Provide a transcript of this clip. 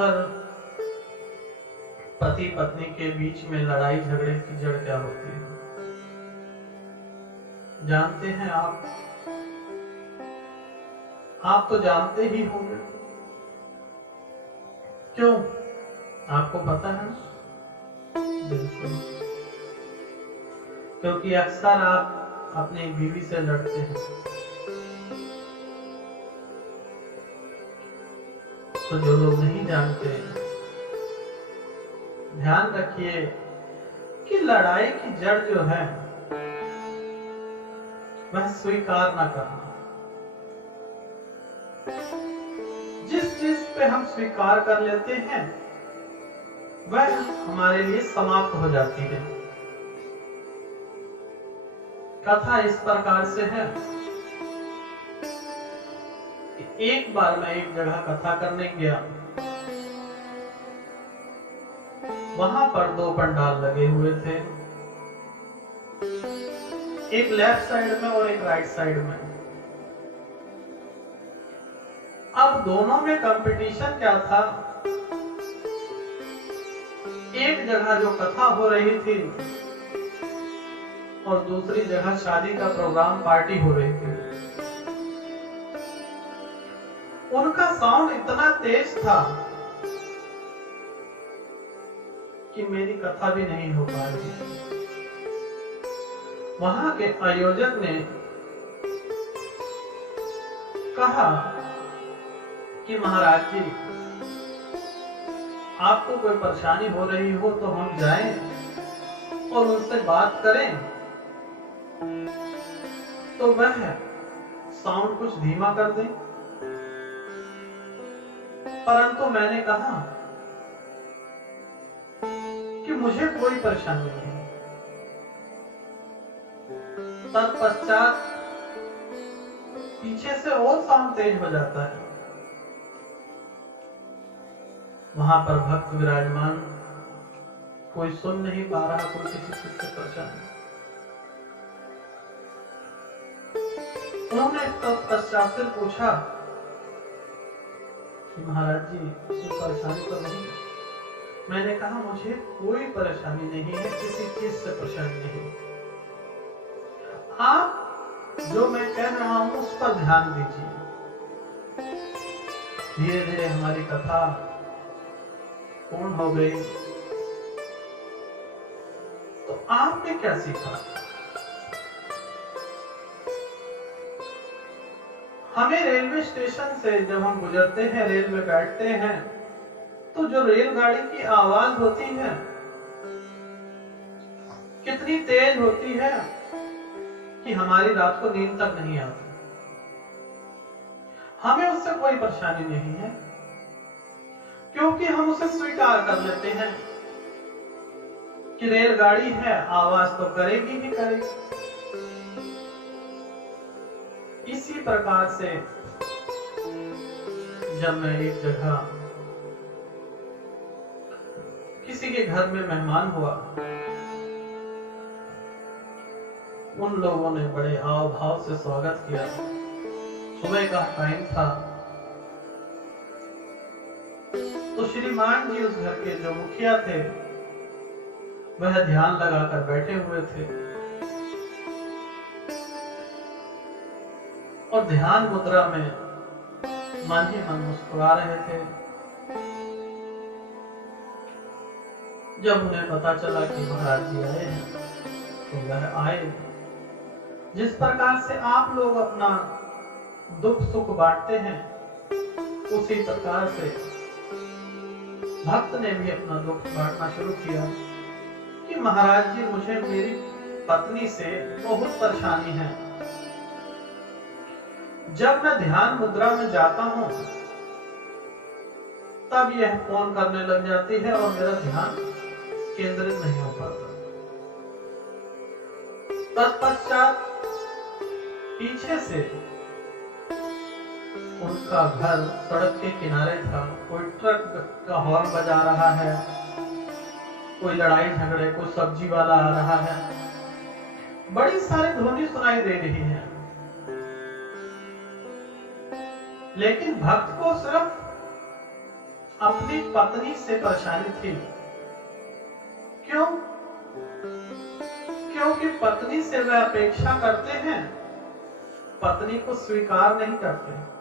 अक्सर पति पत्नी के बीच में लड़ाई झगड़े की जड़ क्या होती है जानते हैं आप तो जानते ही होंगे। क्यों? आपको पता है ना? बिल्कुल, क्योंकि अक्सर आप अपनी बीवी से लड़ते हैं। तो जो लोग नहीं जानते, ध्यान रखिए कि लड़ाई की जड़ जो है वह स्वीकार ना करना। जिस चीज पे हम स्वीकार कर लेते हैं वह हमारे लिए समाप्त हो जाती है। कथा इस प्रकार से है कि एक बार मैं एक जगह कथा करने गया। वहां पर दो पंडाल लगे हुए थे, एक लेफ्ट साइड में और एक राइट साइड में। अब दोनों में कंपटीशन क्या था? एक जगह जो कथा हो रही थी और दूसरी जगह शादी का प्रोग्राम, पार्टी हो रही थी। उनका साउंड इतना तेज था कि मेरी कथा भी नहीं हो पा रही थी। वहां के आयोजक ने कहा कि महाराज जी, आपको कोई परेशानी हो रही हो तो हम जाएं और उनसे बात करें तो वह साउंड कुछ धीमा कर दें। परंतु मैंने कहा कि मुझे कोई परेशानी नहीं। तत्पश्चात पीछे से और साउंड तेज हो जाता है। वहां पर भक्त विराजमान, कोई सुन नहीं पा रहा, कोई किसी चीज से परेशान है। उन्होंने तत्पश्चात से पूछा कि महाराज जी, कोई परेशानी तो नहीं? मैंने कहा मुझे कोई परेशानी नहीं है, किसी चीज से परेशानी नहीं। आप जो मैं कह रहा हूं उस पर ध्यान दीजिए। धीरे धीरे हमारी कथा पूर्ण हो गई। तो आपने क्या सीखा? हमें रेलवे स्टेशन से जब हम गुजरते हैं, रेल में बैठते हैं, तो जो रेलगाड़ी की आवाज होती है कितनी तेज होती है कि हमारी रात को नींद तक नहीं आती। हमें उससे कोई परेशानी नहीं है, क्योंकि हम उसे स्वीकार कर लेते हैं कि रेलगाड़ी है, आवाज तो करेगी ही करेगी। इसी प्रकार से जब मैं एक जगह किसी के घर में मेहमान हुआ, उन लोगों ने बड़े हाव भाव से स्वागत किया। सुबह का टाइम था, तो श्रीमान जी उस घर के जो मुखिया थे वह ध्यान लगाकर बैठे हुए थे और ध्यान मुद्रा में मन ही मन मुस्कुरा रहे थे। जब उन्हें पता चला कि महाराज जी आए हैं तो वह आए। जिस प्रकार से आप लोग अपना दुख सुख बांटते हैं, उसी प्रकार से भक्त ने भी अपना दुख बांटना शुरू किया कि महाराज जी, मुझे मेरी पत्नी से बहुत परेशानी है। जब मैं ध्यान मुद्रा में जाता हूं तब यह फोन करने लग जाती है और मेरा ध्यान केंद्रित नहीं हो पाता। तत्पश्चात पीछे से उनका घर सड़क के किनारे था। कोई ट्रक का हॉर्न बजा रहा है, कोई लड़ाई झगड़े, कोई सब्जी वाला आ रहा है, बड़ी सारी ध्वनि सुनाई दे रही है। लेकिन भक्त को सिर्फ अपनी पत्नी से परेशानी थी। क्यों? क्योंकि पत्नी से वे अपेक्षा करते हैं, पत्नी को स्वीकार नहीं करते।